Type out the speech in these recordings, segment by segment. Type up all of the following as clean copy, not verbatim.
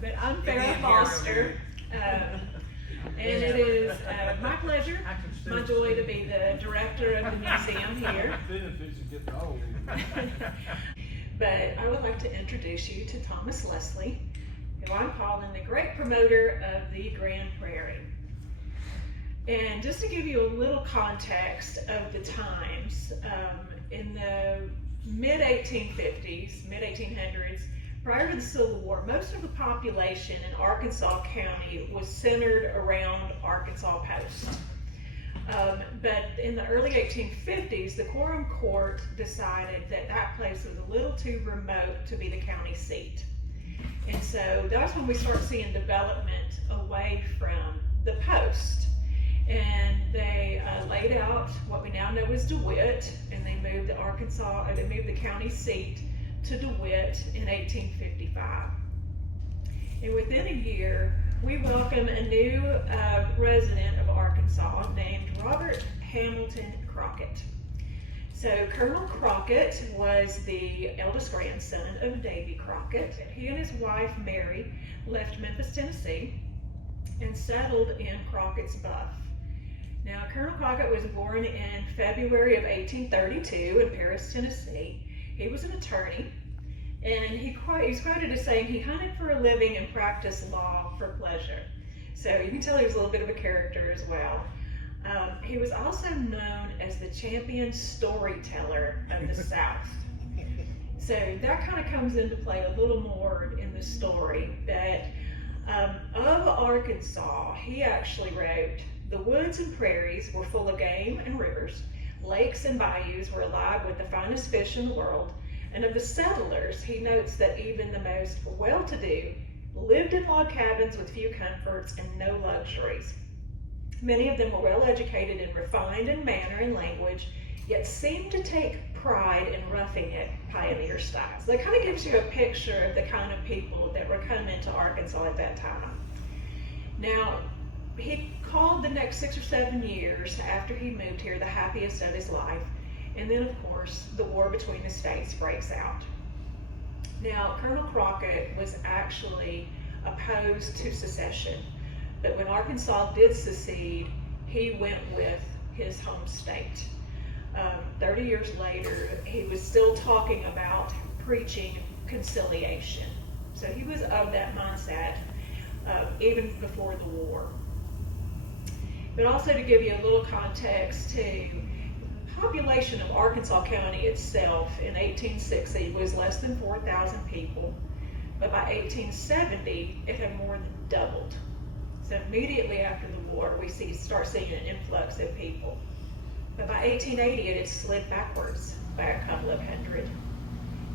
But I'm Farrah Foster, and it is my pleasure, my joy to be the director of the museum here. But I would like to introduce you to Thomas Leslie, who I'm calling the great promoter of the Grand Prairie. And just to give you a little context of the times, in the mid-1850s, mid-1800s, prior to the Civil War, most of the population in Arkansas County was centered around Arkansas Post. But in the early 1850s, the Quorum Court decided that that place was a little too remote to be the county seat. And so that's when we start seeing development away from the post. And they laid out what we now know as DeWitt, and they moved the county seat to DeWitt in 1855. And within a year, we welcome a new resident of Arkansas named Robert Hamilton Crockett. So Colonel Crockett was the eldest grandson of Davy Crockett. He and his wife Mary left Memphis, Tennessee, and settled in Crockett's Buff. Now, Colonel Crockett was born in February of 1832 in Paris, Tennessee. He was an attorney, and he's quoted as saying he hunted for a living and practiced law for pleasure. So you can tell he was a little bit of a character as well. He was also known as the champion storyteller of the South. So that kind of comes into play a little more in the story, that of Arkansas, he actually wrote, "The woods and prairies were full of game and rivers. Lakes and bayous were alive with the finest fish in the world. And of the settlers, he notes that even the most well-to-do lived in log cabins with few comforts and no luxuries. Many of them were well-educated and refined in manner and language, yet seemed to take pride in roughing it pioneer styles." That kind of gives you a picture of the kind of people that were coming to Arkansas at that time. Now, he called the next 6 or 7 years after he moved here the happiest of his life. And then, of course, the war between the states breaks out. Now, Colonel Crockett was actually opposed to secession, but when Arkansas did secede, he went with his home state. 30 years later, he was still talking about preaching conciliation. So he was of that mindset even before the war. But also to give you a little context too, the population of Arkansas County itself in 1860 was less than 4,000 people, but by 1870 it had more than doubled. So immediately after the war, we start seeing an influx of people. But by 1880 it had slid backwards by a couple of hundred.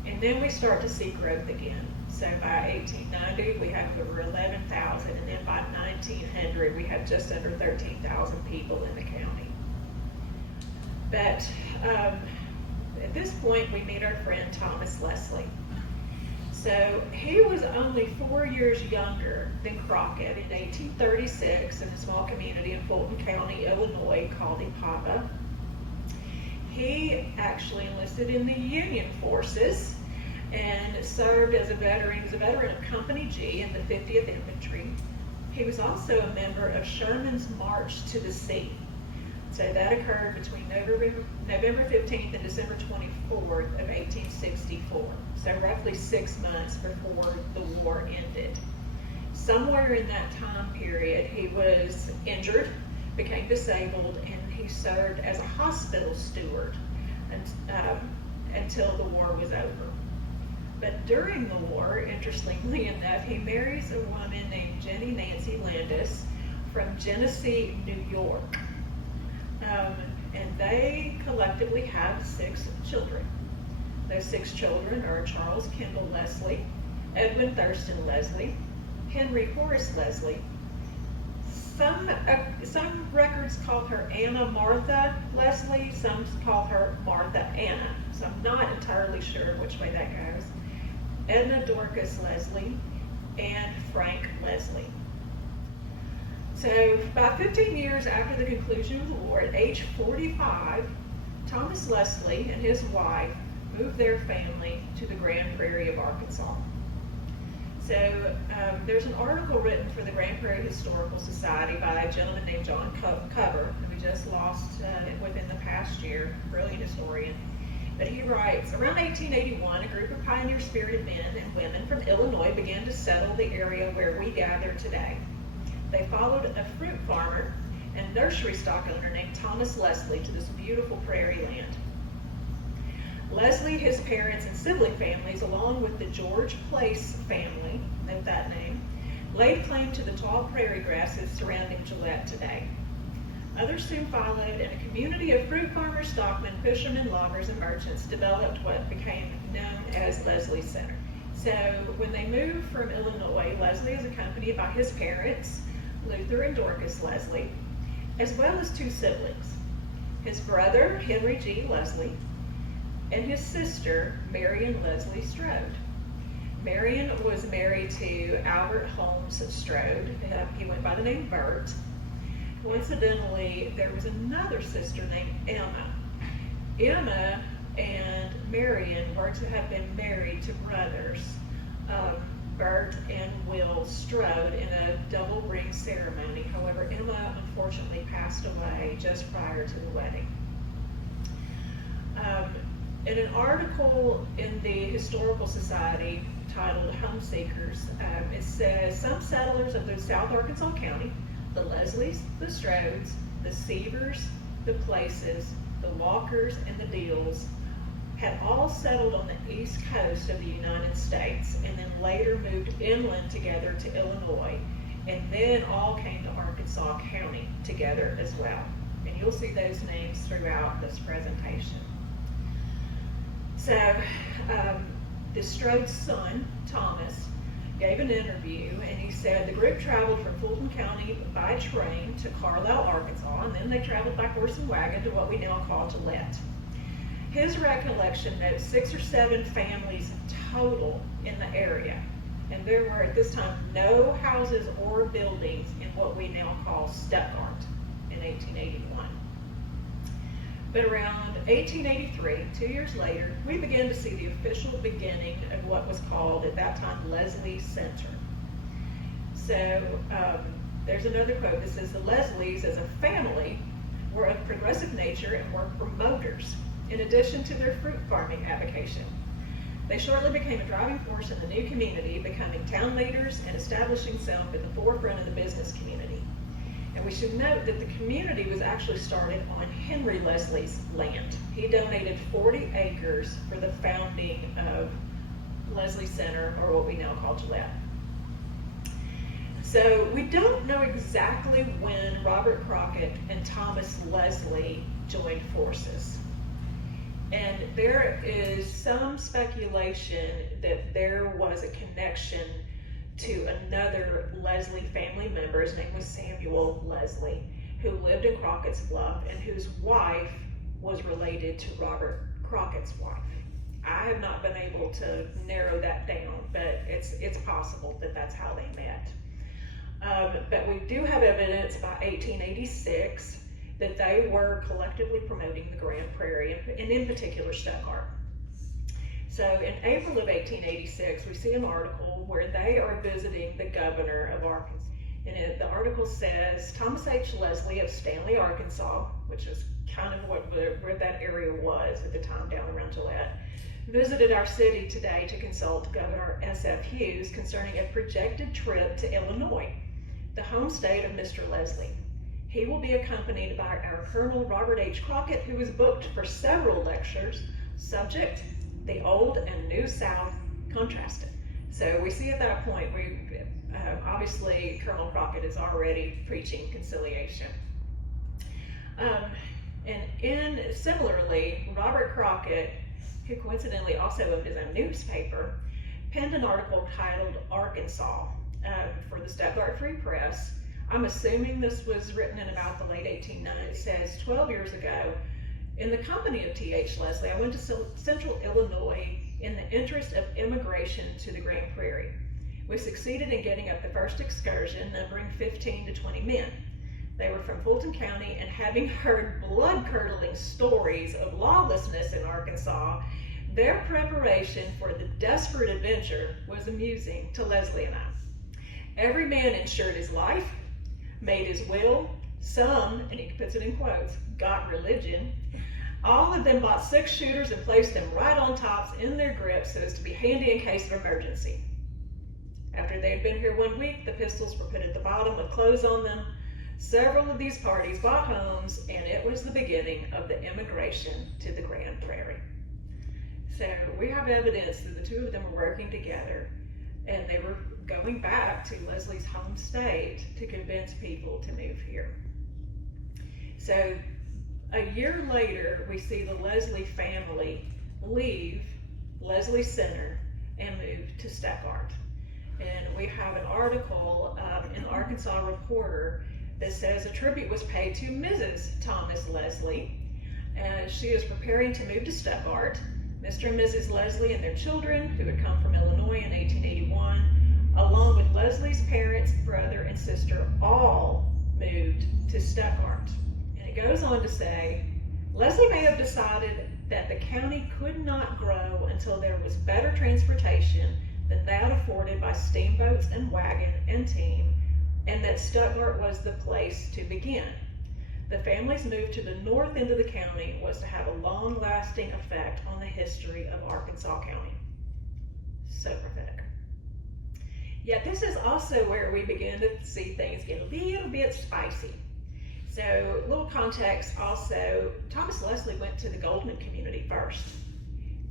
And then we start to see growth again. So by 1890, we have over 11,000, and then by 1900, we have just under 13,000 people in the county. But at this point, we meet our friend Thomas Leslie. So he was only 4 years younger than Crockett in 1836 in a small community in Fulton County, Illinois, called Ipapa. He actually enlisted in the Union forces and served as a veteran. He was a veteran of Company G in the 50th Infantry. He was also a member of Sherman's March to the Sea. So that occurred between November 15th and December 24th of 1864. So roughly 6 months before the war ended. Somewhere in that time period, he was injured, became disabled, and he served as a hospital steward until the war was over. But during the war, interestingly enough, he marries a woman named Jenny Nancy Landis from Genesee, New York. And they collectively have 6 children. Those 6 children are Charles Kendall Leslie, Edwin Thurston Leslie, Henry Horace Leslie. Some records call her Anna Martha Leslie, some call her Martha Anna. So I'm not entirely sure which way that goes. Edna Dorcas Leslie, and Frank Leslie. So about 15 years after the conclusion of the war, at age 45, Thomas Leslie and his wife moved their family to the Grand Prairie of Arkansas. So So there's an article written for the Grand Prairie Historical Society by a gentleman named John Cover, who we just lost within the past year, brilliant historian. But he writes, around 1881, a group of pioneer-spirited men and women from Illinois began to settle the area where we gather today. They followed a fruit farmer and nursery stock owner named Thomas Leslie to this beautiful prairie land. Leslie, his parents, and sibling families, along with the George Place family, note that name, laid claim to the tall prairie grasses surrounding Gillette today. Others soon followed, and a community of fruit farmers, stockmen, fishermen, loggers, and merchants developed what became known as Leslie Center. So when they moved from Illinois, Leslie is accompanied by his parents, Luther and Dorcas Leslie, as well as two siblings, his brother, Henry G. Leslie, and his sister, Marion Leslie Strode. Marion was married to Albert Holmes Strode. He went by the name Bert. Coincidentally, there was another sister named Emma. Emma and Marion were to have been married to brothers, Bert and Will Strode, in a double ring ceremony. However, Emma unfortunately passed away just prior to the wedding. In an article in the Historical Society titled Home Seekers, it says some settlers of the South Arkansas County, the Leslies, the Strodes, the Seavers, the Places, the Walkers, and the Deals, had all settled on the east coast of the United States and then later moved inland together to Illinois, and then all came to Arkansas County together as well. And you'll see those names throughout this presentation. So the Strode's son, Thomas, gave an interview, and he said the group traveled from Fulton County by train to Carlisle, Arkansas, and then they traveled by horse and wagon to what we now call Gillette. His recollection notes 6 or 7 families total in the area, and there were at this time no houses or buildings in what we now call Stuttgart in 1881. But around 1883, 2 years later, we began to see the official beginning of what was called at that time Leslie Center. So there's another quote that says the Leslies as a family were of progressive nature and were promoters in addition to their fruit farming avocation. They shortly became a driving force in the new community, becoming town leaders and establishing themselves at the forefront of the business community. And we should note that the community was actually started on Henry Leslie's land. He donated 40 acres for the founding of Leslie Center, or what we now call Gillette. So we don't know exactly when Robert Crockett and Thomas Leslie joined forces. And there is some speculation that there was a connection to another Leslie family member. His name was Samuel Leslie, who lived in Crockett's Bluff and whose wife was related to Robert Crockett's wife. I have not been able to narrow that down, but it's possible that that's how they met. But we do have evidence by 1886 that they were collectively promoting the Grand Prairie, and in particular Stuttgart. So in April of 1886, we see an article where they are visiting the governor of Arkansas. And the article says, Thomas H. Leslie of Stanley, Arkansas, which is kind of where that area was at the time down around Gillette, visited our city today to consult Governor S.F. Hughes concerning a projected trip to Illinois, the home state of Mr. Leslie. He will be accompanied by our Colonel Robert H. Crockett, who is booked for several lectures, subject, the Old and New South contrasted. So we see at that point, obviously Colonel Crockett is already preaching conciliation. Similarly, Robert Crockett, who coincidentally also owned his own newspaper, penned an article titled Arkansas for the Stuttgart Free Press. I'm assuming this was written in about the late 1890s. It says, 12 years ago, in the company of T.H. Leslie, I went to central Illinois in the interest of immigration to the Grand Prairie. We succeeded in getting up the first excursion, numbering 15 to 20 men. They were from Fulton County, and having heard blood-curdling stories of lawlessness in Arkansas, Their preparation for the desperate adventure was amusing to Leslie and I. Every man insured his life, made his will, some, and he puts it in quotes, got religion. All of them bought 6 shooters and placed them right on tops in their grips so as to be handy in case of emergency. After they had been here 1 week, the pistols were put at the bottom with clothes on them. Several of these parties bought homes, and it was the beginning of the immigration to the Grand Prairie. So we have evidence that the two of them were working together, and they were going back to Leslie's home state to convince people to move here. So a year later, we see the Leslie family leave Leslie Center and move to Stuttgart. And we have an article in Arkansas Reporter that says a tribute was paid to Mrs. Thomas Leslie. She is preparing to move to Stuttgart. Mr. and Mrs. Leslie and their children, who had come from Illinois in 1881, along with Leslie's parents, brother, and sister, all moved to Stuttgart. And it goes on to say, Leslie may have decided that the county could not grow until there was better transportation than that afforded by steamboats and wagon and team, and that Stuttgart was the place to begin. The family's move to the north end of the county was to have a long-lasting effect on the history of Arkansas County. So prophetic. Yet this is also where we begin to see things get a little bit spicy. So, a little context also, Thomas Leslie went to the Goldman community first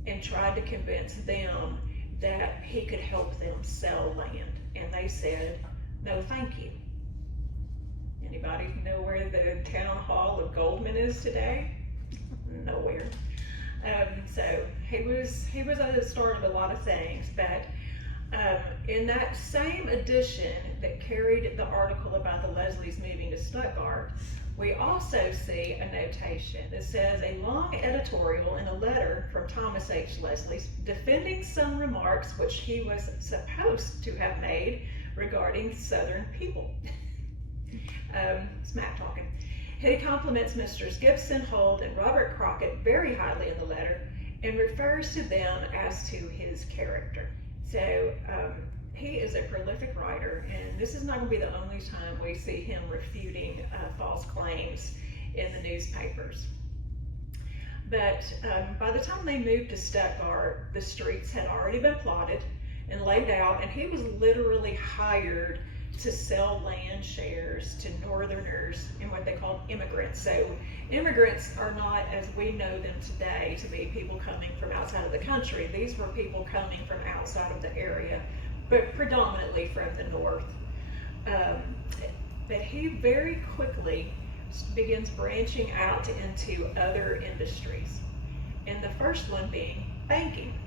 and tried to convince them that he could help them sell land. And they said, no, thank you. Anybody know where the town hall of Goldman is today? Nowhere. So he was at the start of a lot of things, but in that same edition that carried the article about the Leslies moving to Stuttgart, we also see a notation that says a long editorial in a letter from Thomas H. Leslie defending some remarks which he was supposed to have made regarding Southern people. Smack talking. He compliments Messrs. Gibson, Holt, and Robert Crockett very highly in the letter and refers to them as to his character. So he is a prolific writer, and this is not going to be the only time we see him refuting false claims in the newspapers. But by the time they moved to Stuttgart, the streets had already been plotted and laid out, and he was literally hired to sell land shares to Northerners and what they called immigrants. So immigrants are not, as we know them today, to be people coming from outside of the country. These were people coming from outside of the area, but predominantly from the north. But he very quickly begins branching out into other industries, and the first one being banking.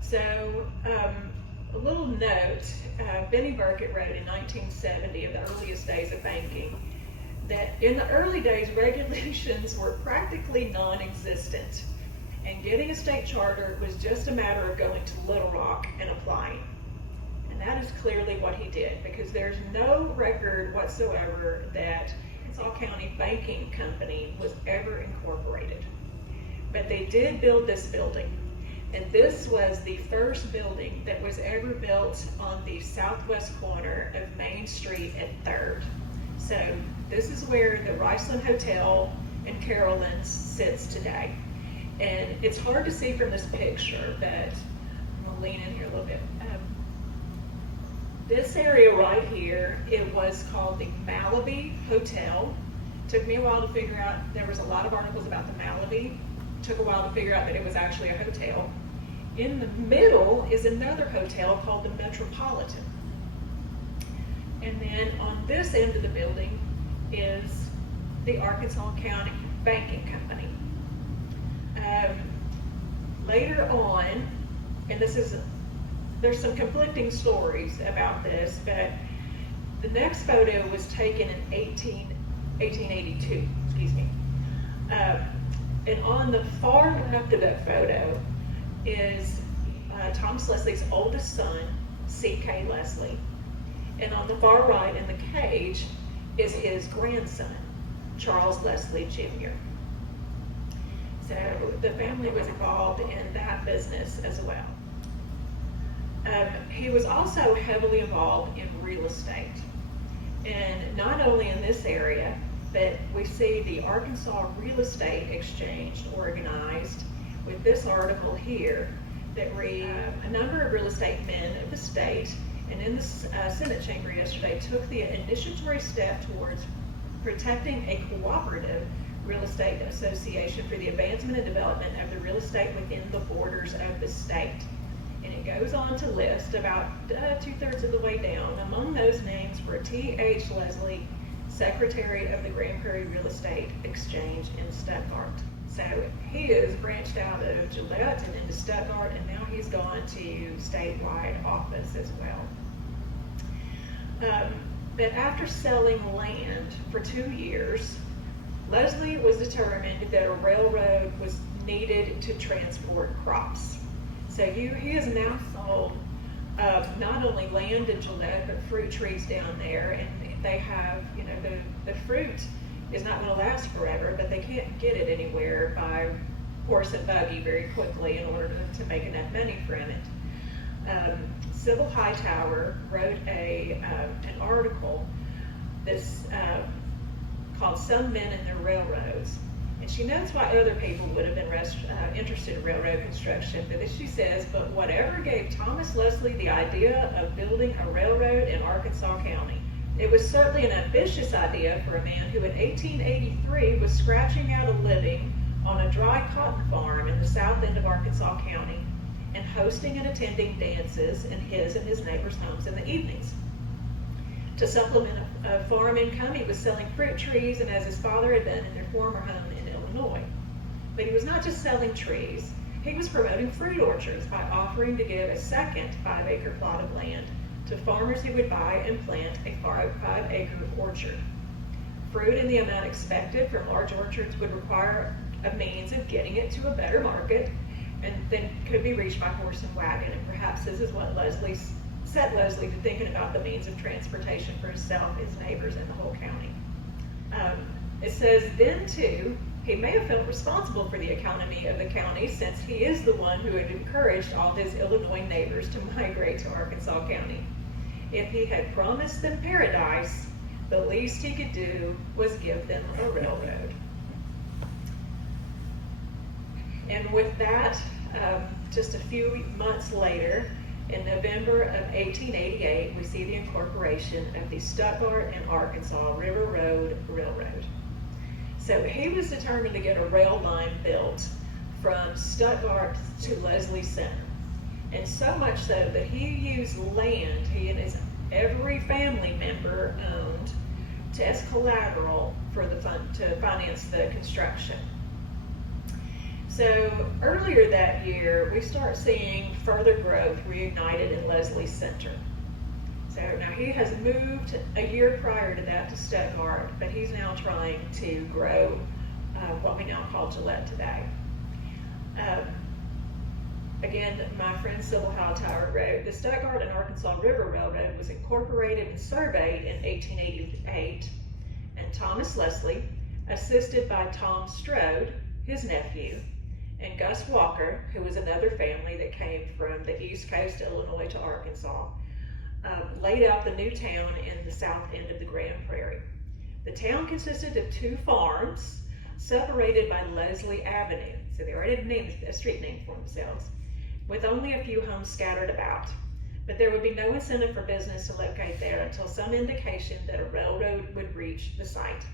So a little note, Benny Burkett wrote in 1970 of the earliest days of banking that in the early days regulations were practically non-existent, and getting a state charter was just a matter of going to Little Rock and applying. And that is clearly what he did, because there's no record whatsoever that Arkansas County Banking Company was ever incorporated. But they did build this building. And this was the first building that was ever built on the southwest corner of Main Street at 3rd. So this is where the Riceland Hotel in Carolyn's sits today. And it's hard to see from this picture, but I'm gonna lean in here a little bit. This area right here, it was called the Malaby Hotel. Took me a while to figure out, there was a lot of articles about the Malaby. Took a while to figure out that it was actually a hotel. In the middle is another hotel called the Metropolitan. And then on this end of the building is the Arkansas County Banking Company. Later on, and there's some conflicting stories about this, but the next photo was taken in 1882, excuse me. And on the far left of that photo is Thomas Leslie's oldest son, C.K. Leslie. And on the far right in the cage is his grandson, Charles Leslie Jr. So the family was involved in that business as well. He was also heavily involved in real estate. And not only in this area, but we see the Arkansas Real Estate Exchange organized with this article here that reads, a number of real estate men of the state and in the Senate chamber yesterday took the initiatory step towards protecting a cooperative real estate association for the advancement and development of the real estate within the borders of the state. And it goes on to list about 2/3 of the way down. Among those names were T.H. Leslie, Secretary of the Grand Prairie Real Estate Exchange in Stuttgart. So he is branched out of Gillette and into Stuttgart, and now he's gone to statewide office as well. But after selling land for 2 years, Leslie was determined that a railroad was needed to transport crops. So he has now sold not only land in Gillette, but fruit trees down there, and they have, the fruit is not going to last forever, but they can't get it anywhere by horse and buggy very quickly in order to make enough money from it. Sybil Hightower wrote an article that's called Some Men and Their Railroads. And she notes why other people would have been interested in railroad construction, but as she says, but whatever gave Thomas Leslie the idea of building a railroad in Arkansas County? It was certainly an ambitious idea for a man who in 1883 was scratching out a living on a dry cotton farm in the south end of Arkansas County and hosting and attending dances in his and his neighbors' homes in the evenings. To supplement a farm income, he was selling fruit trees, and as his father had done in their former home in Illinois. But he was not just selling trees, he was promoting fruit orchards by offering to give a second 5-acre plot of land to farmers who would buy and plant a 5-acre orchard. Fruit in the amount expected from large orchards would require a means of getting it to a better market, and then could be reached by horse and wagon, and perhaps this is what set Leslie to thinking about the means of transportation for himself, his neighbors, and the whole county. It says, then too, he may have felt responsible for the economy of the county, since he is the one who had encouraged all his Illinois neighbors to migrate to Arkansas County. If he had promised them paradise, the least he could do was give them a railroad. And with that, just a few months later, in November of 1888, we see the incorporation of the Stuttgart and Arkansas River Road Railroad. So he was determined to get a rail line built from Stuttgart to Leslie Center. And so much so that he used land he and every family member owned as collateral for to finance the construction. So earlier that year, we start seeing further growth reignited in Leslie Center. So now he has moved a year prior to that to Stuttgart, but he's now trying to grow what we now call Gillette today. Again, my friend Sybil Hightower wrote, the Stuttgart and Arkansas River Railroad was incorporated and surveyed in 1888, and Thomas Leslie, assisted by Tom Strode, his nephew, and Gus Walker, who was another family that came from the East Coast, Illinois to Arkansas, laid out the new town in the south end of the Grand Prairie. The town consisted of 2 farms separated by Leslie Avenue, so they already had named a street name for themselves, with only a few homes scattered about. But there would be no incentive for business to locate there until some indication that a railroad would reach the site.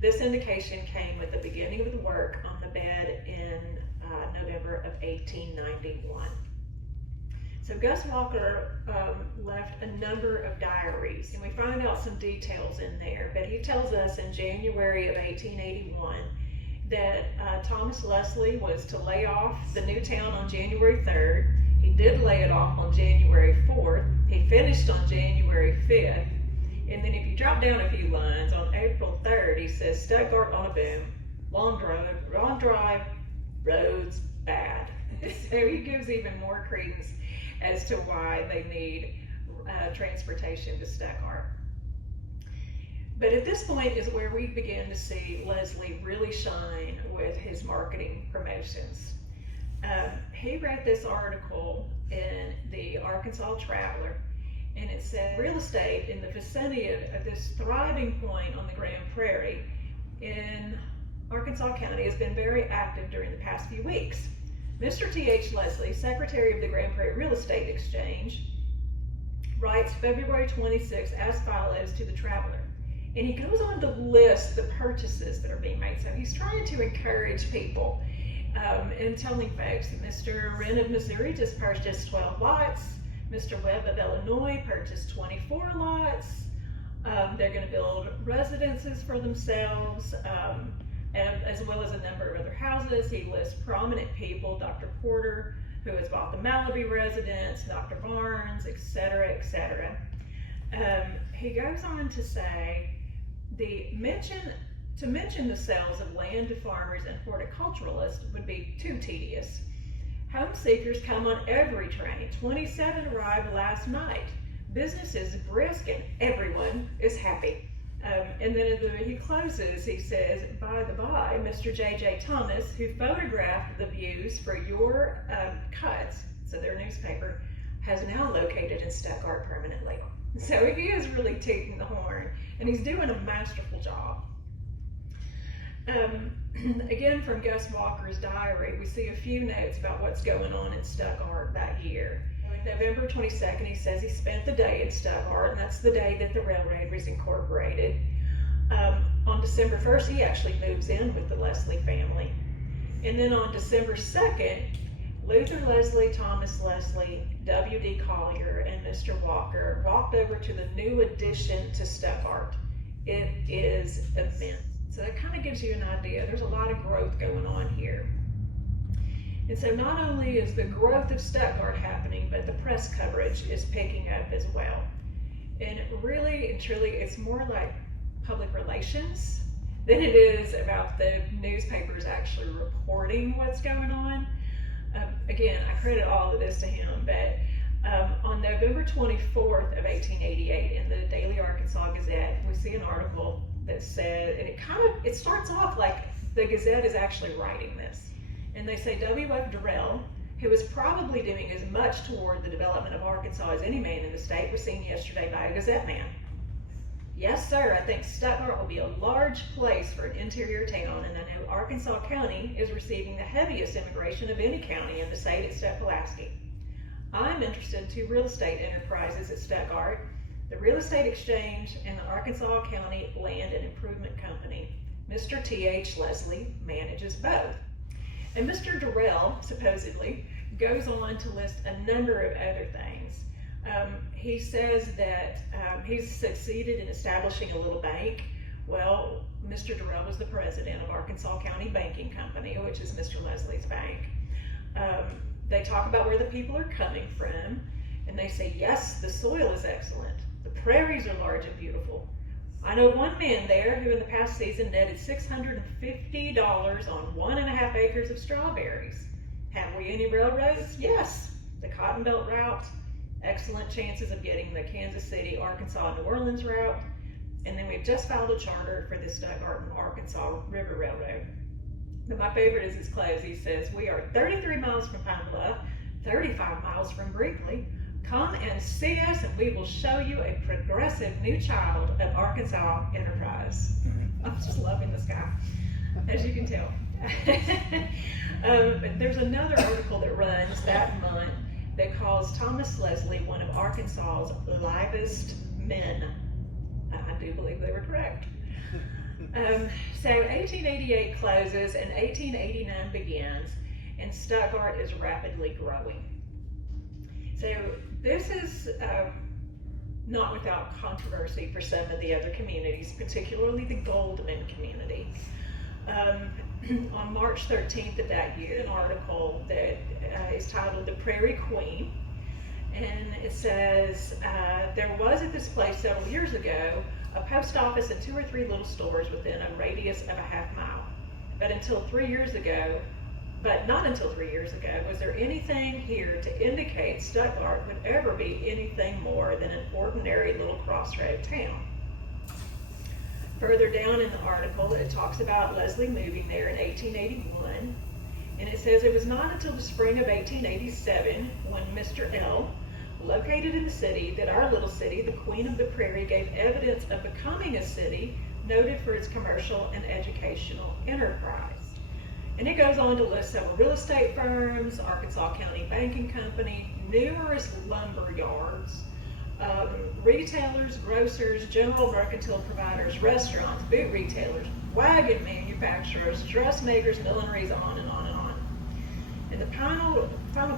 This indication came with the beginning of the work on the bed in November of 1891. So Gus Walker left a number of diaries, and we find out some details in there, but he tells us in January of 1881 that Thomas Leslie was to lay off the new town on January 3rd. He did lay it off on January 4th. He finished on January 5th. And then if you drop down a few lines, on April 3rd, he says, Stuttgart on a boom, long drive, roads bad. So he gives even more credence as to why they need transportation to Stuttgart. But at this point is where we begin to see Leslie really shine with his marketing promotions. He wrote this article in the Arkansas Traveler, and it said real estate in the vicinity of this thriving point on the Grand Prairie in Arkansas County has been very active during the past few weeks. Mr. T.H. Leslie, Secretary of the Grand Prairie Real Estate Exchange, writes February 26 as follows to the Traveler. And he goes on to list the purchases that are being made. So he's trying to encourage people and telling folks that Mr. Wren of Missouri just purchased 12 lots. Mr. Webb of Illinois purchased 24 lots. They're going to build residences for themselves, and as well as a number of other houses. He lists prominent people, Dr. Porter, who has bought the Malibu residence, Dr. Barnes, etc., etc. He goes on to say, to mention the sales of land to farmers and horticulturalists would be too tedious. Home seekers come on every train. 27 arrived last night. Business is brisk and everyone is happy. And then he closes, he says, by the by, Mr. J.J. Thomas, who photographed the views for your cuts, so their newspaper, has now located in Stuttgart permanently. So he is really tooting the horn, and he's doing a masterful job. Again, from Gus Walker's diary, we see a few notes about what's going on in Stuttgart that year. November 22nd, he says he spent the day in Stuttgart, and that's the day that the railroad was incorporated. On December 1st, he actually moves in with the Leslie family. And then on December 2nd, Luther Leslie, Thomas Leslie, W.D. Collier, and Mr. Walker walked over to the new addition to Stuttgart. It is immense. So that kind of gives you an idea. There's a lot of growth going on here. And so not only is the growth of Stuttgart happening, but the press coverage is picking up as well. And really and truly, it's more like public relations than it is about the newspapers actually reporting what's going on. Again, I credit all of this to him, but on November 24th of 1888 in the Daily Arkansas Gazette, we see an article that said, and it starts off like the Gazette is actually writing this. And they say W.F. Durrell, who is probably doing as much toward the development of Arkansas as any man in the state, was seen yesterday by a Gazette man. Yes, sir, I think Stuttgart will be a large place for an interior town, and I know Arkansas County is receiving the heaviest immigration of any county in the state except Pulaski. I'm interested in two real estate enterprises at Stuttgart, the Real Estate Exchange and the Arkansas County Land and Improvement Company. Mr. T.H. Leslie manages both. And Mr. Durrell, supposedly, goes on to list a number of other things. He says that he's succeeded in establishing a little bank. Well, Mr. Durrell was the president of Arkansas County Banking Company, which is Mr. Leslie's bank. They talk about where the people are coming from, and they say, yes, the soil is excellent. The prairies are large and beautiful. I know one man there who in the past season netted $650 on 1.5 acres of strawberries. Have we any railroads? Yes. The Cotton Belt route, excellent chances of getting the Kansas City, Arkansas, New Orleans route. And then we've just filed a charter for the Stuttgart and Arkansas River Railroad. But my favorite is his close. He says, we are 33 miles from Pine Bluff, 35 miles from Brinkley. Come and see us, and we will show you a progressive new child of Arkansas enterprise. I'm just loving this guy, as you can tell. But there's another article that runs that month that calls Thomas Leslie one of Arkansas's livest men. I do believe they were correct. So 1888 closes and 1889 begins, and Stuttgart is rapidly growing. So this is not without controversy for some of the other communities, particularly the Goldman community. On March 13th of that year, an article that is titled The Prairie Queen, and it says, there was at this place several years ago a post office and 2 or 3 little stores within a radius of a half mile. But not until 3 years ago, was there anything here to indicate Stuttgart would ever be anything more than an ordinary little crossroad town. Further down in the article, it talks about Leslie moving there in 1881, and it says it was not until the spring of 1887 when Mr. L. located in the city that our little city, the Queen of the Prairie, gave evidence of becoming a city noted for its commercial and educational enterprise. And it goes on to list several real estate firms, Arkansas County Banking Company, numerous lumber yards, retailers, grocers, general mercantile providers, restaurants, boot retailers, wagon manufacturers, dressmakers, millineries, on and on and on. And the final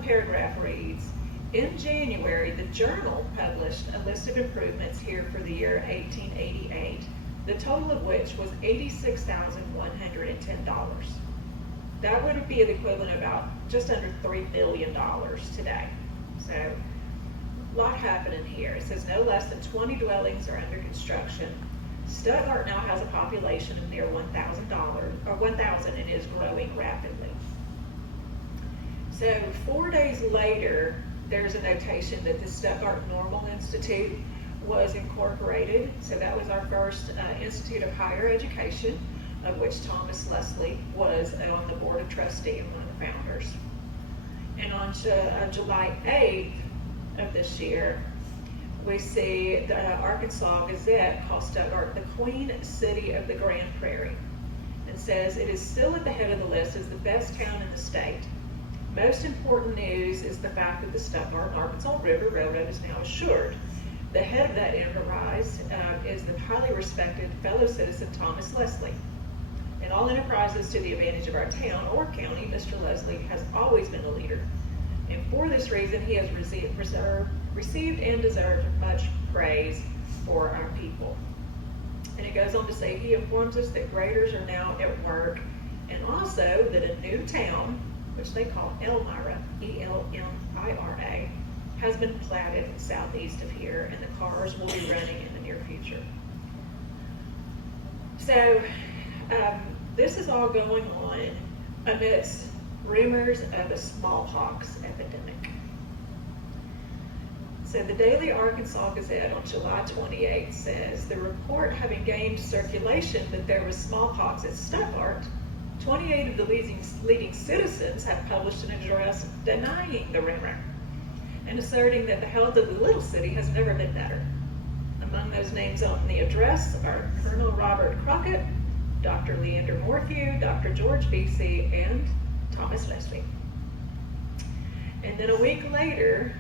paragraph reads, in January, the Journal published a list of improvements here for the year 1888, the total of which was $86,110. That would be the equivalent of about just under $3 billion today. So, a lot happening here. It says no less than 20 dwellings are under construction. Stuttgart now has a population of near 1,000 and is growing rapidly. So 4 days later, there's a notation that the Stuttgart Normal Institute was incorporated. So that was our first institute of higher education, of which Thomas Leslie was on the board of trustees and one of the founders. And on July 8th of this year, we see the Arkansas Gazette call Stuttgart the Queen City of the Grand Prairie, and says it is still at the head of the list as the best town in the state. Most important news is the fact that the Stuttgart and Arkansas River Railroad is now assured. The head of that enterprise is the highly respected fellow citizen Thomas Leslie. In all enterprises to the advantage of our town or county, Mr. Leslie has always been a leader. And for this reason, he has received and deserved much praise for our people. And it goes on to say, he informs us that graders are now at work, and also that a new town, which they call Elmira, E-L-M-I-R-A, has been platted southeast of here, and the cars will be running in the near future. So this is all going on amidst rumors of a smallpox epidemic. So the Daily Arkansas Gazette on July 28 says, the report having gained circulation that there was smallpox at Stuttgart, 28 of the leading citizens have published an address denying the rumor and asserting that the health of the little city has never been better. Among those names on the address are Colonel Robert Crockett, Dr. Leander Morphew, Dr. George Vesey, and Thomas Leslie. And then a week later,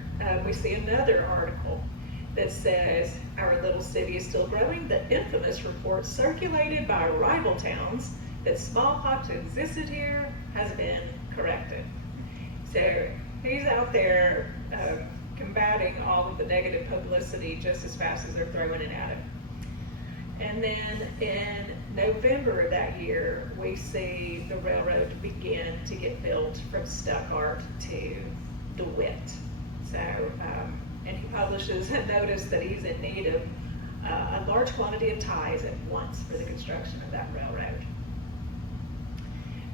we see another article that says our little city is still growing. The infamous report circulated by rival towns that smallpox existed here has been corrected. So he's out there combating all of the negative publicity just as fast as they're throwing it at him. And then in November of that year, we see the railroad begin to get built from Stuttgart to DeWitt. So, and he publishes a notice that he's in need of a large quantity of ties at once for the construction of that railroad.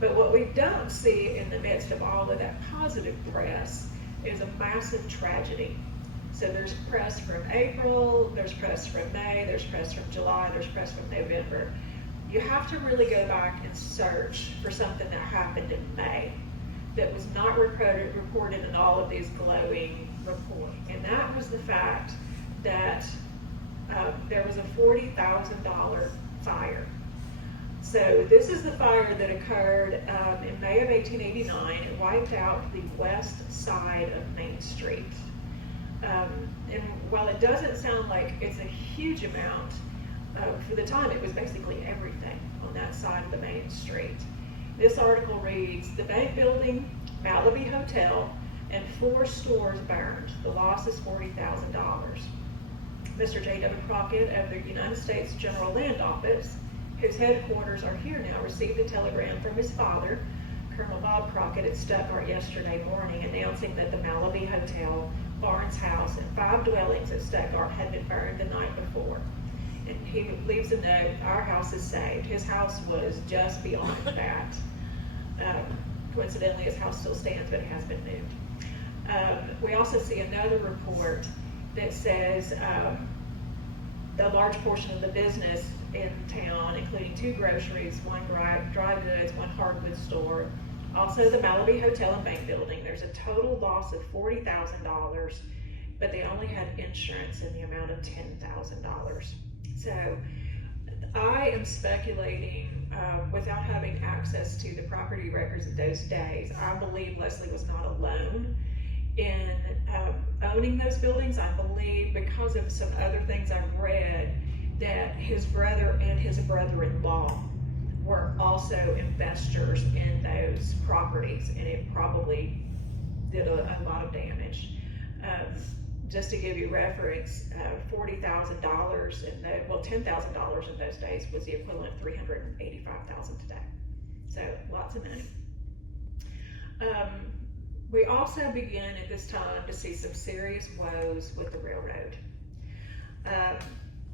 But what we don't see in the midst of all of that positive press is a massive tragedy. So there's press from April, there's press from May, there's press from July, there's press from November. You have to really go back and search for something that happened in May that was not reported in all of these glowing reports. And that was the fact that there was a $40,000 fire. So this is the fire that occurred in May of 1889. It wiped out the west side of Main Street. And while it doesn't sound like it's a huge amount, for the time it was basically everything on that side of the Main Street. This article reads, the bank building, Malaby Hotel, and 4 stores burned. The loss is $40,000. Mr. J.W. Crockett of the United States General Land Office, whose headquarters are here now, received a telegram from his father, Colonel Bob Crockett, at Stuttgart yesterday morning, announcing that the Malaby Hotel, Barnes House, and 5 dwellings at Stuttgart had been burned the night before. And he leaves a note, our house is saved. His house was just beyond that. Coincidentally, his house still stands, but it has been moved. We also see another report that says a large portion of the business in town, including 2 groceries, 1 dry goods, 1 hardwoods store, also the Malibu Hotel and Bank Building. There's a total loss of $40,000, but they only had insurance in the amount of $10,000. So I am speculating, without having access to the property records of those days, I believe Leslie was not alone in owning those buildings. I believe, because of some other things I've read, that his brother and his brother-in-law were also investors in those properties, and it probably did a lot of damage. Just to give you reference, $40,000 $10,000 in those days was the equivalent of $385,000 today. So lots of money. We also begin at this time to see some serious woes with the railroad.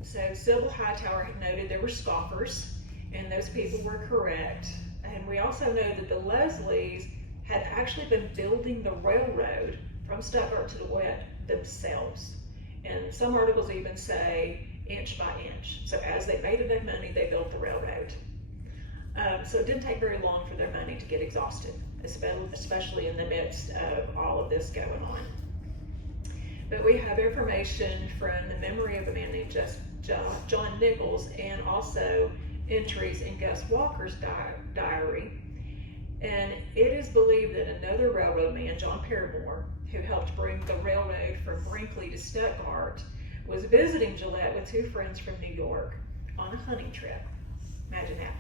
So Sybil Hightower had noted there were scoffers, and those people were correct. And we also know that the Leslies had actually been building the railroad from Stuttgart to DeWitt themselves. And some articles even say inch by inch. So as they made enough money, they built the railroad. So it didn't take very long for their money to get exhausted, especially in the midst of all of this going on. But we have information from the memory of a man named John Nichols, and also entries in Gus Walker's diary. And it is believed that another railroad man, John Paramore, who helped bring the railroad from Brinkley to Stuttgart, was visiting Gillette with 2 friends from New York on a hunting trip. Imagine that.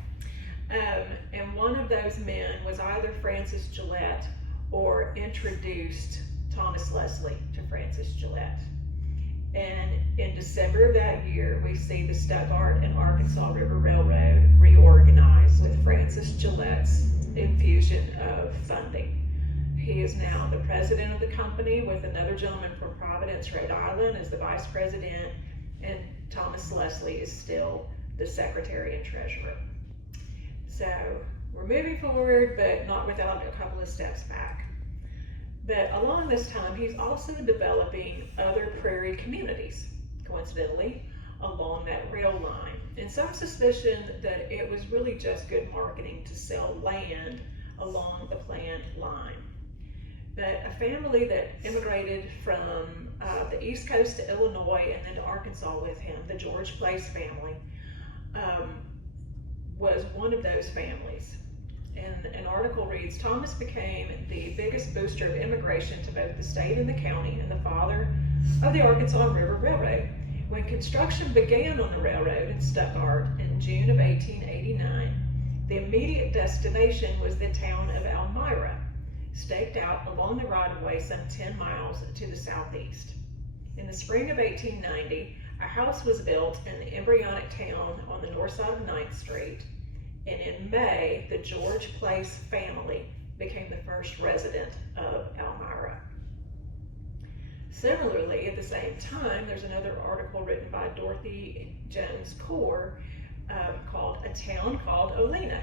And one of those men was either Francis Gillette or introduced Thomas Leslie to Francis Gillette. And in December of that year, we see the Stuttgart and Arkansas River Railroad reorganize with Francis Gillette's infusion of funding. He is now the president of the company, with another gentleman from Providence, Rhode Island, as the vice president, and Thomas Leslie is still the secretary and treasurer. So we're moving forward, but not without a couple of steps back. But along this time, he's also developing other prairie communities, coincidentally, along that rail line. And some suspicion that it was really just good marketing to sell land along the planned line. But a family that immigrated from the East Coast to Illinois and then to Arkansas with him, the George Place family, was one of those families. And an article reads, Thomas became the biggest booster of immigration to both the state and the county, and the father of the Arkansas River Railroad. When construction began on the railroad in Stuttgart in June of 1889, the immediate destination was the town of Elmira, staked out along the right-of-way some 10 miles to the southeast. In the spring of 1890, a house was built in the embryonic town on the north side of 9th Street, and in May, the George Place family became the first resident of Elmira. Similarly, at the same time, there's another article written by Dorothy Jones Core called A Town Called Olena.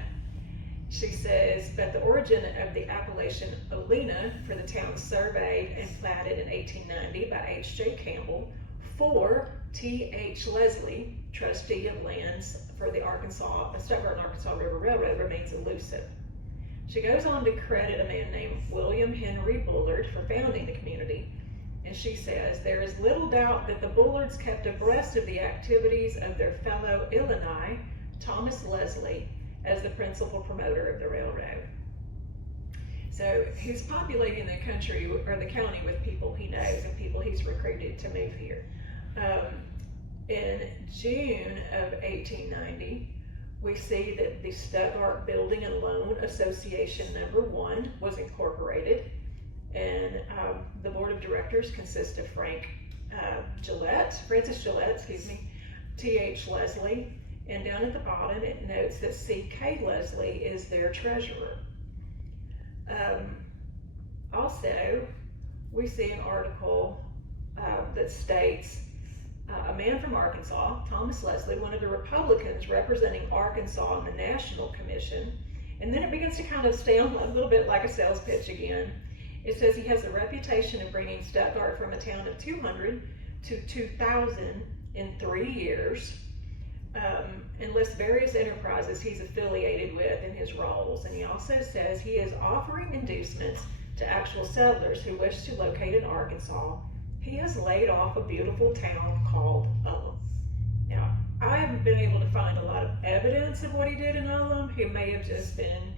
She says, but the origin of the appellation Olena for the town surveyed and platted in 1890 by H.J. Campbell for T.H. Leslie, trustee of lands for the Stuttgart and Arkansas River Railroad, remains elusive. She goes on to credit a man named William Henry Bullard for founding the community, and she says, there is little doubt that the Bullards kept abreast of the activities of their fellow Illini, Thomas Leslie, as the principal promoter of the railroad. So he's populating the country or the county with people he knows and people he's recruited to move here. In June of 1890, we see that the Stuttgart Building and Loan Association #1 was incorporated, and the board of directors consists of Francis Gillette, T.H. Leslie, and down at the bottom it notes that C.K. Leslie is their treasurer. Also, we see an article that states a man from Arkansas, Thomas Leslie, one of the Republicans representing Arkansas in the National Commission, and then it begins to kind of sound a little bit like a sales pitch again. It says he has a reputation of bringing Stuttgart from a town of 200 to 2,000 in 3 years. and lists various enterprises he's affiliated with in his roles. And he also says he is offering inducements to actual settlers who wish to locate in Arkansas. He has laid off a beautiful town called Ullum. Now, I haven't been able to find a lot of evidence of what he did in Ullum. He may have just been,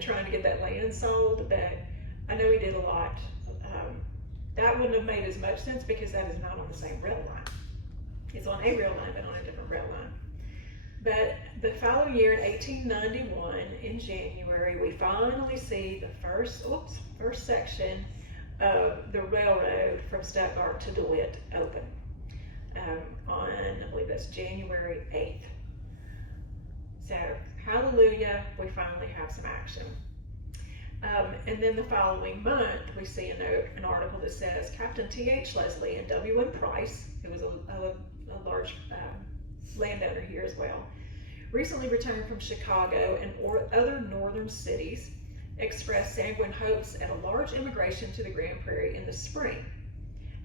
trying to get that land sold, but I know he did a lot. That wouldn't have made as much sense because that is not on the same rail line. It's on a rail line, but on a different rail line. But the following year, in 1891, in January, we finally see the first section of the railroad from Stuttgart to DeWitt open on, I believe that's January 8th. So, hallelujah, we finally have some action. And then the following month, we see an article that says Captain T.H. Leslie and W.M. Price, who was a large landowner here as well, recently returned from Chicago and other northern cities, expressed sanguine hopes at a large immigration to the Grand Prairie in the spring.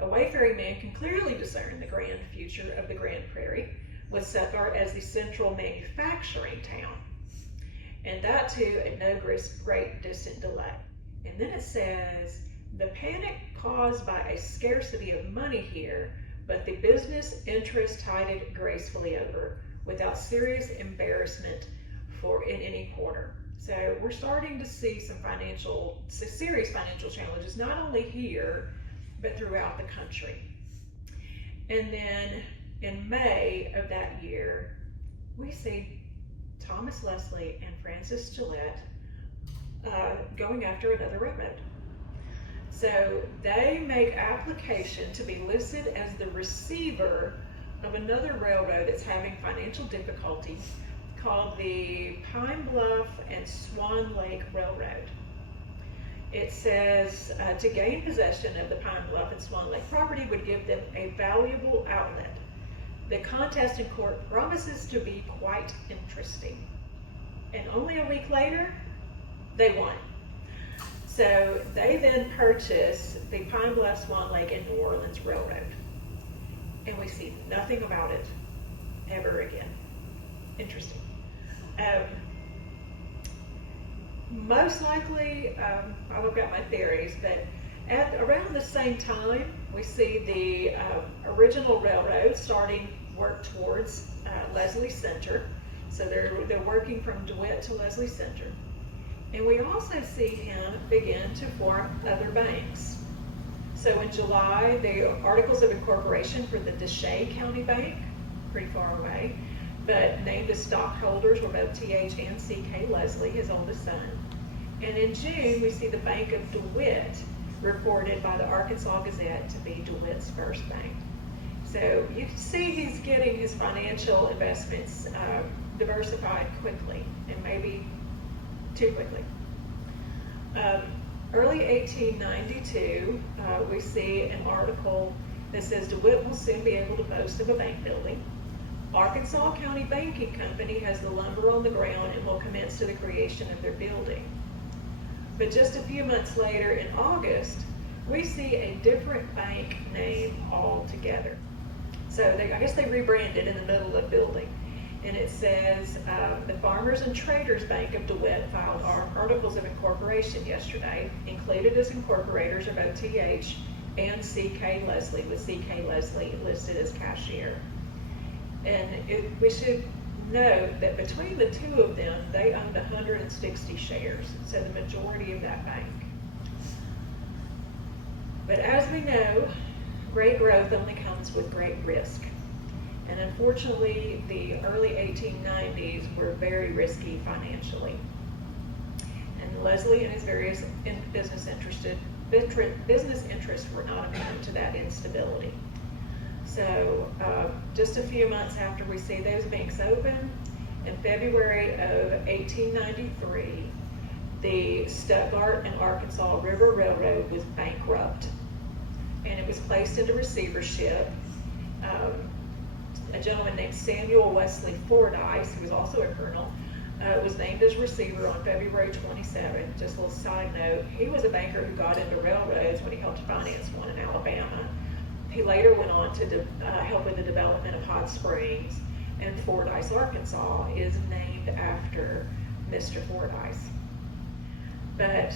A wayfaring man can clearly discern the grand future of the Grand Prairie, with Stuttgart as the central manufacturing town, and that too at no great distant delay. And then it says, the panic caused by a scarcity of money here, but the business interest tided gracefully over, without serious embarrassment in any quarter. So we're starting to see some serious financial challenges, not only here, but throughout the country. And then in May of that year, we see Thomas Leslie and Francis Gillette going after another railroad. So they make application to be listed as the receiver of another railroad that's having financial difficulty, called the Pine Bluff and Swan Lake Railroad. It says to gain possession of the Pine Bluff and Swan Lake property would give them a valuable outlet. The contest in court promises to be quite interesting. And only a week later, they won. So they then purchase the Pine Bluff, Swan Lake, and New Orleans Railroad. And we see nothing about it ever again. Interesting. Most likely, I've got my theories, but around the same time, we see the original railroad starting work towards Leslie Center. So they're working from DeWitt to Leslie Center. And we also see him begin to form other banks. So in July, the Articles of Incorporation for the Deshay County Bank, pretty far away, but named as stockholders were both T.H. and C.K. Leslie, his oldest son. And in June, we see the Bank of DeWitt reported by the Arkansas Gazette to be DeWitt's first bank. So you can see he's getting his financial investments diversified quickly, and maybe too quickly. Early 1892, we see an article that says DeWitt will soon be able to boast of a bank building. Arkansas County Banking Company has the lumber on the ground and will commence to the creation of their building. But just a few months later, in August, we see a different bank name altogether. So I guess they rebranded in the middle of building. And it says, the Farmers and Traders Bank of DeWitt filed Articles of Incorporation yesterday. Included as incorporators are both T.H. and C.K. Leslie, with C.K. Leslie listed as cashier. And we should note that between the two of them, they owned 160 shares, so the majority of that bank. But as we know, great growth only comes with great risk. And unfortunately, the early 1890s were very risky financially. And Leslie and his various business interests were not immune to that instability. So just a few months after we see those banks open, in February of 1893, the Stuttgart and Arkansas River Railroad was bankrupt, and it was placed into receivership. A gentleman named Samuel Wesley Fordyce, who was also a colonel, was named as receiver on February 27th. Just a little side note, he was a banker who got into railroads when he helped finance one in Alabama. He later went on to help with the development of Hot Springs, and Fordyce, Arkansas is named after Mr. Fordyce. But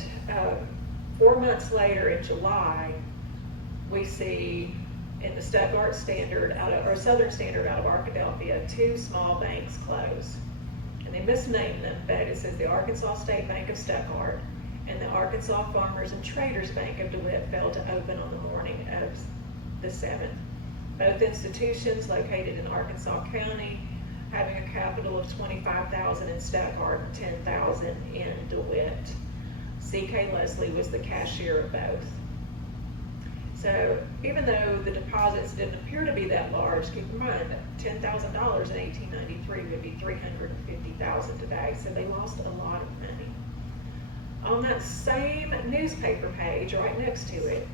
4 months later in July, we see in the Stuttgart Standard, or Southern Standard out of Arkadelphia, 2 small banks close. And they misnamed them, but it says the Arkansas State Bank of Stuttgart and the Arkansas Farmers and Traders Bank of DeWitt failed to open on the morning of the 7th. Both institutions located in Arkansas County, having a capital of 25,000 in Stuttgart and 10,000 in DeWitt. C.K. Leslie was the cashier of both. So even though the deposits didn't appear to be that large, keep in mind that $10,000 in 1893 would be $350,000 today, so they lost a lot of money. On that same newspaper page, right next to it,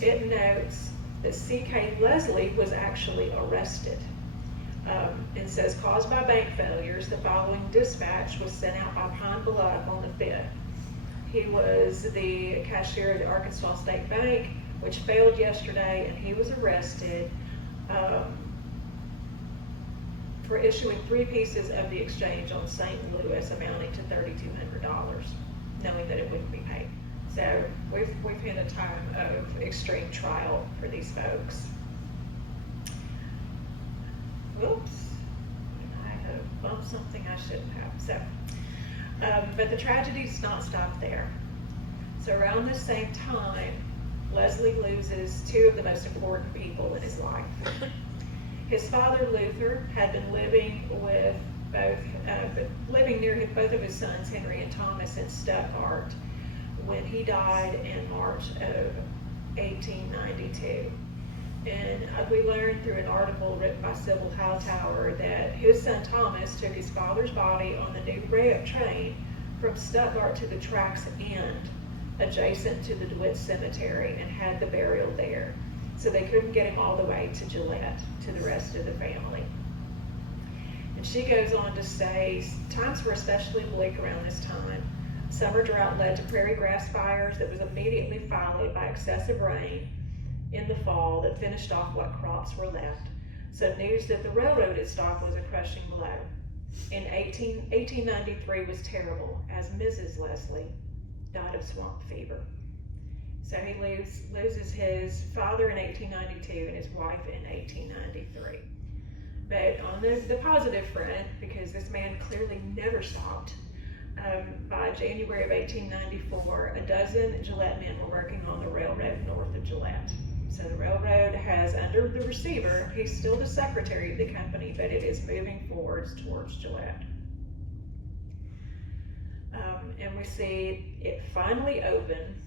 it notes that C.K. Leslie was actually arrested. It says, caused by bank failures, the following dispatch was sent out by Pine Bluff on the 5th. He was the cashier of the Arkansas State Bank, which failed yesterday, and he was arrested for issuing 3 pieces of the exchange on St. Louis amounting to $3,200, knowing that it wouldn't be paid. So we've hit a time of extreme trial for these folks. Whoops, I have bumped something I shouldn't have. So, but the tragedy does not stop there. So around this same time, Leslie loses 2 of the most important people in his life. His father, Luther, had been living with near both of his sons, Henry and Thomas, in Stuttgart when he died in March of 1892. And we learned through an article written by Sybil Hightower that his son Thomas took his father's body on the new rail train from Stuttgart to the track's end, adjacent to the DeWitt Cemetery, and had the burial there. So they couldn't get him all the way to Gillette, to the rest of the family. And she goes on to say, times were especially bleak around this time. Summer drought led to prairie grass fires that was immediately followed by excessive rain in the fall that finished off what crops were left. So news that the railroad had stopped was a crushing blow. In 1893 was terrible, as Mrs. Leslie died of swamp fever. So he loses his father in 1892 and his wife in 1893. But on the positive front, because this man clearly never stopped, by January of 1894, a dozen Gillette men were working on the railroad north of Gillette. So the railroad has, under the receiver, he's still the secretary of the company, but it is moving forwards towards Gillette. And we see it finally open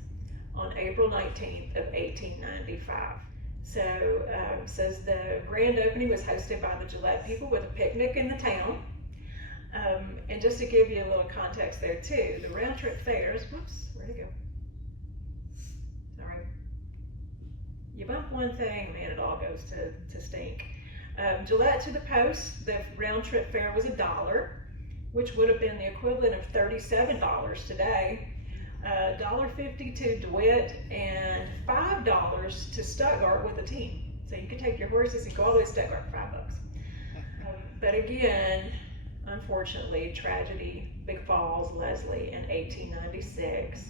on April 19th of 1895. So says the grand opening was hosted by the Gillette people with a picnic in the town. And just to give you a little context there too, the round trip fares, whoops, where'd it go? Sorry. You bump one thing, man, it all goes to stink. Gillette to the post, the round trip fare was $1, which would have been the equivalent of $37 today. $1.50 to DeWitt and $5 to Stuttgart with a team. So you could take your horses and go all the way to Stuttgart for $5. But again, unfortunately, tragedy befalls Leslie in 1896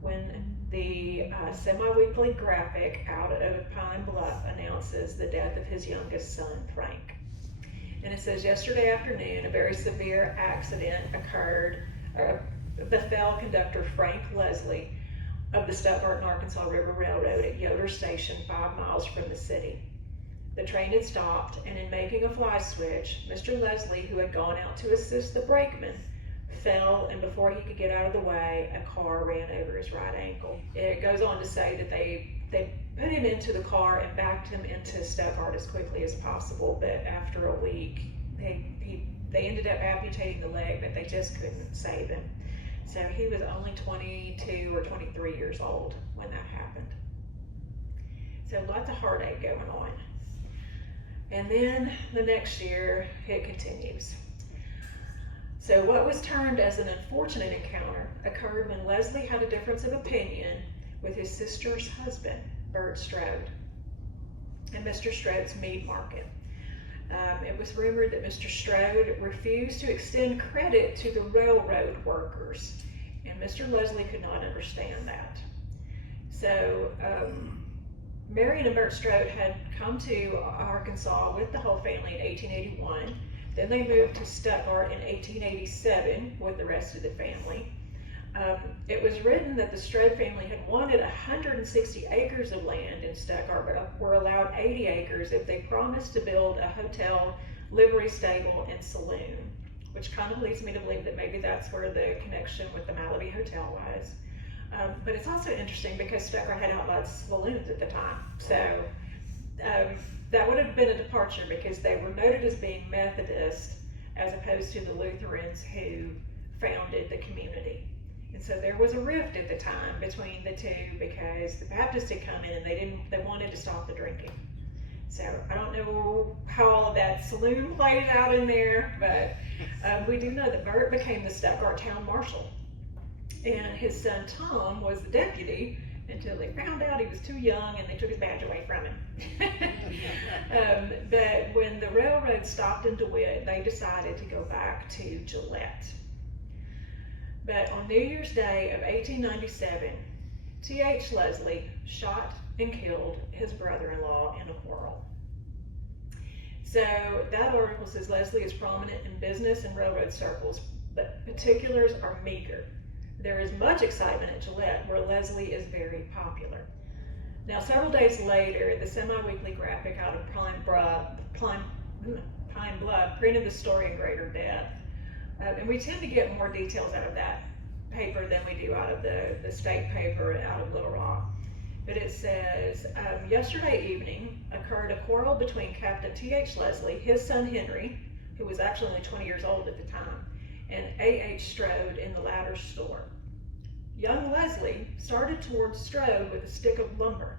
when the semi-weekly graphic out of Pine Bluff announces the death of his youngest son, Frank. And it says, yesterday afternoon, a very severe accident befell conductor Frank Leslie of the Stuttgart and Arkansas River Railroad at Yoder Station, 5 miles from the city. The train had stopped, and in making a fly switch, Mr. Leslie, who had gone out to assist the brakeman, fell, and before he could get out of the way, a car ran over his right ankle. It goes on to say that they put him into the car and backed him into Stuttgart as quickly as possible, but after a week, they ended up amputating the leg, but they just couldn't save him. So he was only 22 or 23 years old when that happened. So lots of heartache going on. And then the next year, it continues. So what was termed as an unfortunate encounter occurred when Leslie had a difference of opinion with his sister's husband, Bert Strode, and Mr. Strode's meat market. It was rumored that Mr. Strode refused to extend credit to the railroad workers, and Mr. Leslie could not understand that. So Marion and Bert Strode had come to Arkansas with the whole family in 1881. Then they moved to Stuttgart in 1887 with the rest of the family. It was written that the Strode family had wanted 160 acres of land in Stuttgart, but were allowed 80 acres if they promised to build a hotel, livery stable, and saloon, which kind of leads me to believe that maybe that's where the connection with the Malaby Hotel was. But it's also interesting because Stuttgart had outlawed saloons at the time. So that would have been a departure because they were noted as being Methodist as opposed to the Lutherans who founded the community. And so there was a rift at the time between the two because the Baptists had come in and they wanted to stop the drinking. So I don't know how all of that saloon played out in there, but we do know that Bert became the Stuttgart town marshal. And his son Tom was the deputy until they found out he was too young and they took his badge away from him. But when the railroad stopped in DeWitt, they decided to go back to Gillette. But on New Year's Day of 1897, T.H. Leslie shot and killed his brother-in-law in a quarrel. So that article says Leslie is prominent in business and railroad circles, but particulars are meager. There is much excitement at Gillette, where Leslie is very popular. Now, several days later, the semi-weekly graphic out of Pine Bluff printed the story in greater depth. And we tend to get more details out of that paper than we do out of the state paper out of Little Rock. But it says, yesterday evening occurred a quarrel between Captain T.H. Leslie, his son Henry, who was actually only 20 years old at the time, and A.H. Strode in the latter's store. Young Leslie started towards Strode with a stick of lumber.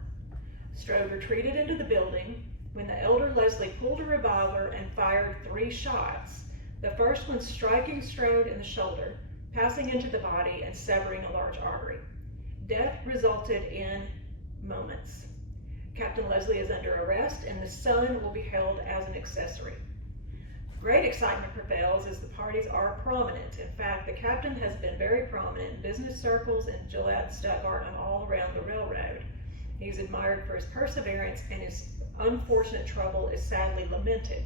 Strode retreated into the building when the elder Leslie pulled a revolver and fired 3 shots. The first one striking Strode in the shoulder, passing into the body and severing a large artery. Death resulted in moments. Captain Leslie is under arrest and the son will be held as an accessory. Great excitement prevails as the parties are prominent. In fact, the captain has been very prominent in business circles in Gillette, Stuttgart, and all around the railroad. He's admired for his perseverance and his unfortunate trouble is sadly lamented.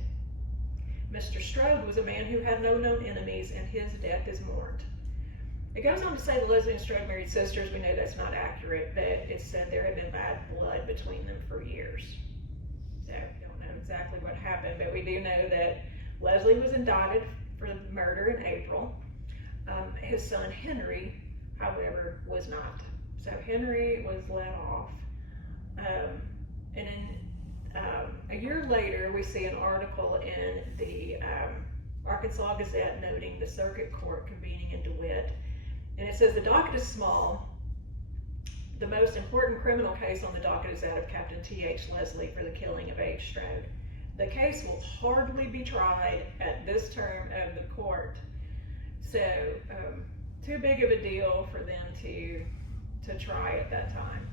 Mr. Strode was a man who had no known enemies, and his death is mourned. It goes on to say that Leslie and Strode married sisters. We know that's not accurate, but it said there had been bad blood between them for years. So we don't know exactly what happened, but we do know that Leslie was indicted for murder in April. His son Henry, however, was not. So Henry was let off. And then a year later, we see an article in the Arkansas Gazette noting the circuit court convening in DeWitt. And it says the docket is small. The most important criminal case on the docket is that of Captain T.H. Leslie for the killing of H. Strode. The case will hardly be tried at this term of the court. So, too big of a deal for them to try at that time.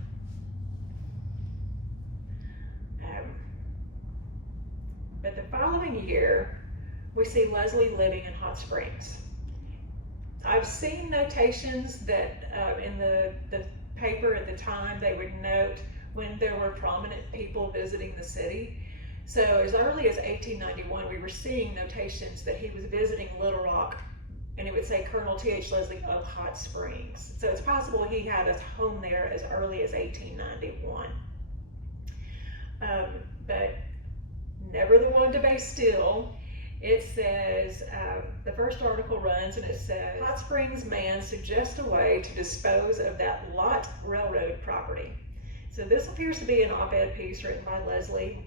But the following year, we see Leslie living in Hot Springs. I've seen notations that in the paper at the time, they would note when there were prominent people visiting the city. So as early as 1891, we were seeing notations that he was visiting Little Rock, and it would say Colonel T.H. Leslie of Hot Springs. So it's possible he had a home there as early as 1891. But never the one to be still. It says, the first article runs and it says, Hot Springs man suggests a way to dispose of that lot railroad property. So this appears to be an op-ed piece written by Leslie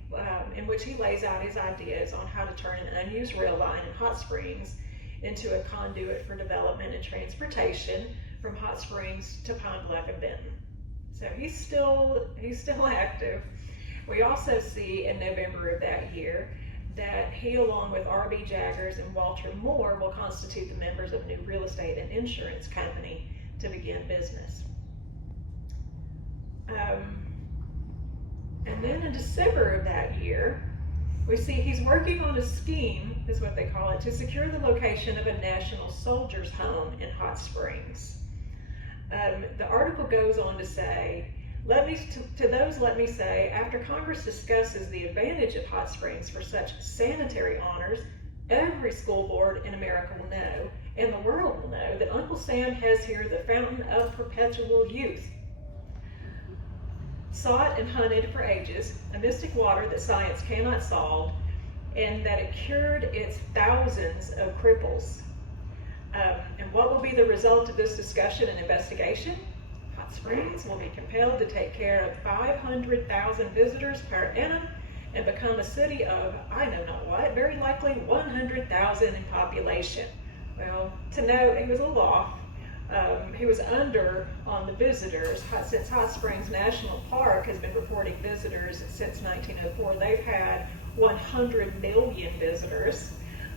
in which he lays out his ideas on how to turn an unused rail line in Hot Springs into a conduit for development and transportation from Hot Springs to Pine Bluff and Benton. So he's still active. We also see in November of that year that he, along with R.B. Jaggers and Walter Moore, will constitute the members of a new real estate and insurance company to begin business. And then in December of that year, We see he's working on a scheme, is what they call it, to secure the location of a National Soldiers' Home in Hot Springs. The article goes on to say, let me say, after Congress discusses the advantage of Hot Springs for such sanitary honors, every school board in America will know, and the world will know, that Uncle Sam has here the fountain of perpetual youth. Sought and hunted for ages, a mystic water that science cannot solve, and that it cured its thousands of cripples. And what will be the result of this discussion and investigation? Hot Springs will be compelled to take care of 500,000 visitors per annum and become a city of, I know not what, very likely 100,000 in population. Well, to note, he was a little off. He was under on the visitors. Since Hot Springs National Park has been reporting visitors since 1904, they've had 100 million visitors,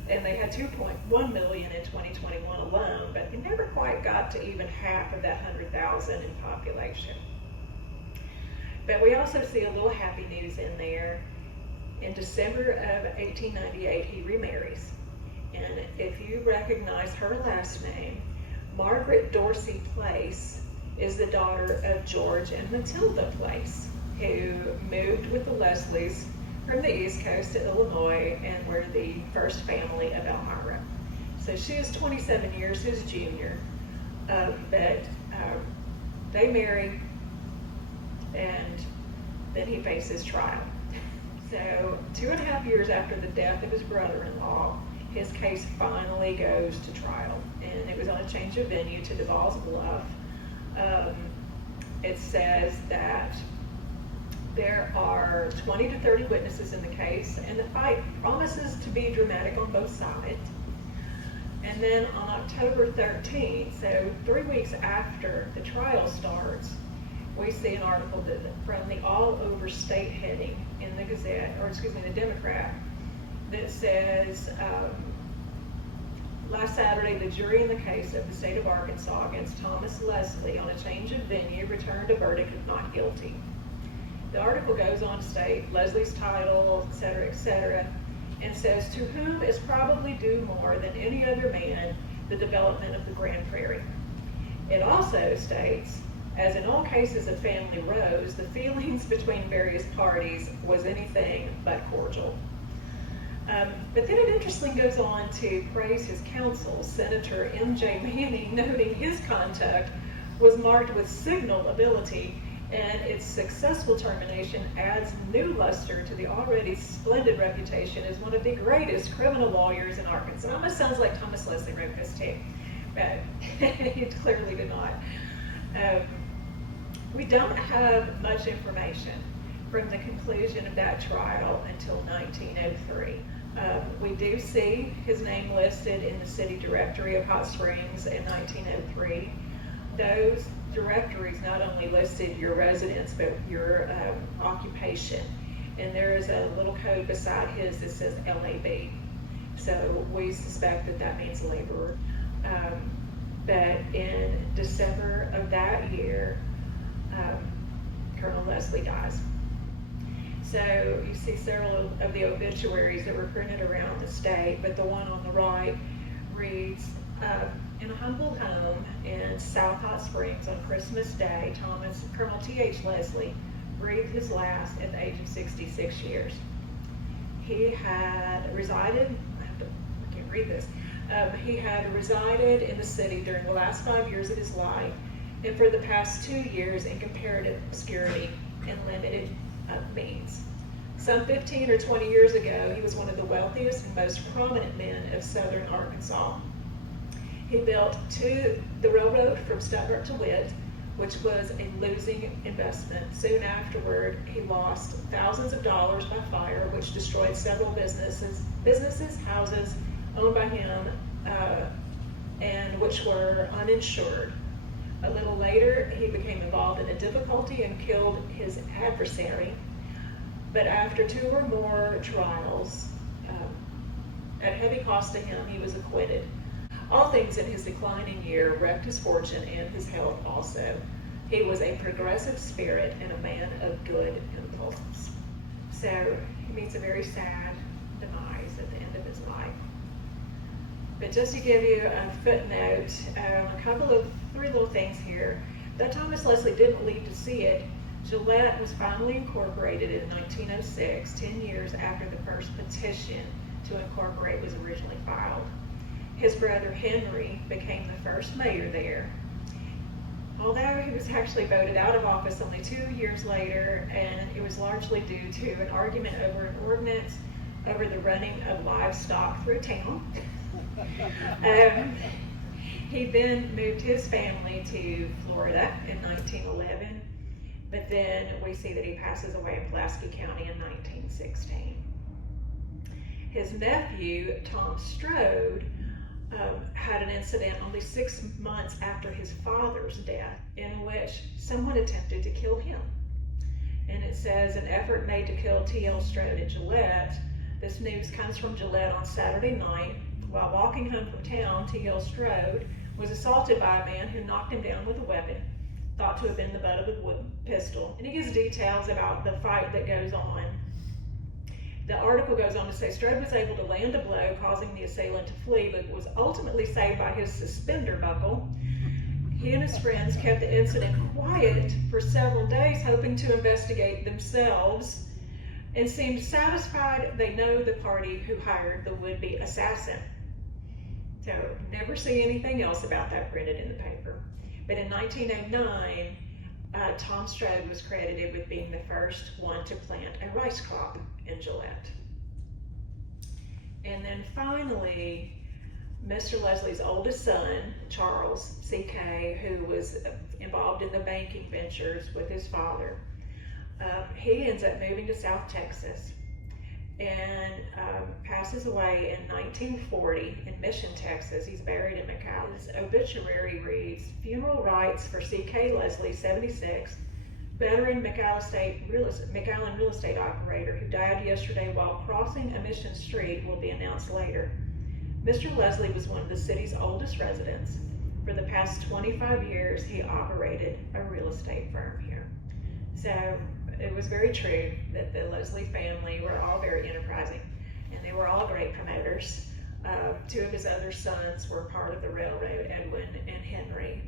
and they had 2.1 million in 2021 alone, but they never quite got to even half of that 100,000 in population. But we also see a little happy news in there. In December of 1898, he remarries. And if you recognize her last name, Margaret Dorsey Place is the daughter of George and Matilda Place, who moved with the Leslies from the East Coast to Illinois and were the first family of Elmira. So she is 27 years his junior, but they marry, and then he faces trial. So 2.5 years after the death of his brother-in-law, his case finally goes to trial, and it was on a change of venue to DeVal's Bluff. It says that there are 20 to 30 witnesses in the case, and the fight promises to be dramatic on both sides. And then on October 13th, so 3 weeks after the trial starts, we see an article from the All Over State heading in the Gazette, or excuse me, the Democrat, that says, last Saturday, the jury in the case of the state of Arkansas against Thomas Leslie on a change of venue returned a verdict of not guilty. The article goes on to state Leslie's title, et cetera, and says, to whom is probably due more than any other man the development of the Grand Prairie. It also states, as in all cases of family rows, the feelings between various parties was anything but cordial. But then it interestingly goes on to praise his counsel, Senator M.J. Manning, noting his conduct was marked with signal ability, and its successful termination adds new luster to the already splendid reputation as one of the greatest criminal lawyers in Arkansas. It almost sounds like Thomas Leslie wrote this too, but he clearly did not. We don't have much information from the conclusion of that trial until 1903. We do see his name listed in the city directory of Hot Springs in 1903. Those directories not only listed your residence, but your occupation. And there is a little code beside his that says LAB. So we suspect that that means laborer. But in December of that year, Colonel Leslie dies. So you see several of the obituaries that were printed around the state, but the one on the right reads, in a humble home in South Hot Springs on Christmas Day, Colonel T.H. Leslie breathed his last at the age of 66 years. He had resided, I can't read this, he had resided in the city during the last 5 years of his life, and for the past 2 years in comparative obscurity and limited means. Some 15 or 20 years ago, he was one of the wealthiest and most prominent men of southern Arkansas. He built the railroad from Stuttgart to Witt, which was a losing investment. Soon afterward, he lost thousands of dollars by fire, which destroyed several businesses, houses owned by him, and which were uninsured. A little later, he became involved in a difficulty and killed his adversary. But after 2 or more trials, at heavy cost to him, he was acquitted. All things in his declining year wrecked his fortune and his health also. He was a progressive spirit and a man of good impulses. So he meets a very sad But just to give you a footnote, three little things here. Though Thomas Leslie didn't live to see it, Gillette was finally incorporated in 1906, 10 years after the first petition to incorporate was originally filed. His brother Henry became the first mayor there. Although he was actually voted out of office only 2 years later, and it was largely due to an argument over an ordinance over the running of livestock through town. He then moved his family to Florida in 1911, but then we see that he passes away in Pulaski County in 1916. His nephew, Tom Strode, had an incident only 6 months after his father's death in which someone attempted to kill him. And it says, an effort made to kill T.L. Strode at Gillette. This news comes from Gillette on Saturday night. While walking home from town, T.L. Strode was assaulted by a man who knocked him down with a weapon, thought to have been the butt of a wood pistol. And he gives details about the fight that goes on. The article goes on to say Strode was able to land a blow, causing the assailant to flee, but was ultimately saved by his suspender buckle. He and his friends kept the incident quiet for several days, hoping to investigate themselves, and seemed satisfied they know the party who hired the would-be assassin. So never see anything else about that printed in the paper. But in 1909, Tom Strode was credited with being the first one to plant a rice crop in Gillette. And then finally, Mr. Leslie's oldest son, Charles C.K., who was involved in the banking ventures with his father, he ends up moving to South Texas and passes away in 1940 in Mission, Texas. He's buried in McAllen. His obituary reads, funeral rites for C.K. Leslie, 76, veteran McAllen real estate operator who died yesterday while crossing a Mission street, will be announced later. Mr. Leslie was one of the city's oldest residents. For the past 25 years, he operated a real estate firm here. So it was very true that the Leslie family were all very enterprising, and they were all great promoters. Two of his other sons were part of the railroad, Edwin and Henry.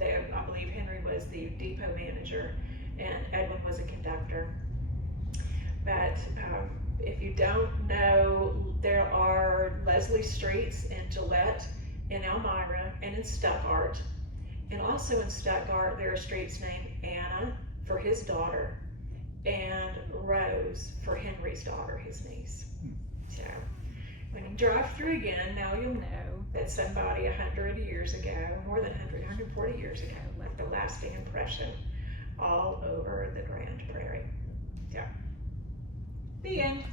I believe Henry was the depot manager, and Edwin was a conductor. But if you don't know, there are Leslie streets in Gillette, in Elmira, and in Stuttgart. And also in Stuttgart, there are streets named Anna for his daughter, and Rose for Henry's daughter, his niece. So when you drive through again, now you'll know that somebody 100 years ago, more than 100, 140 years ago, left a lasting impression all over the Grand Prairie. So, the end.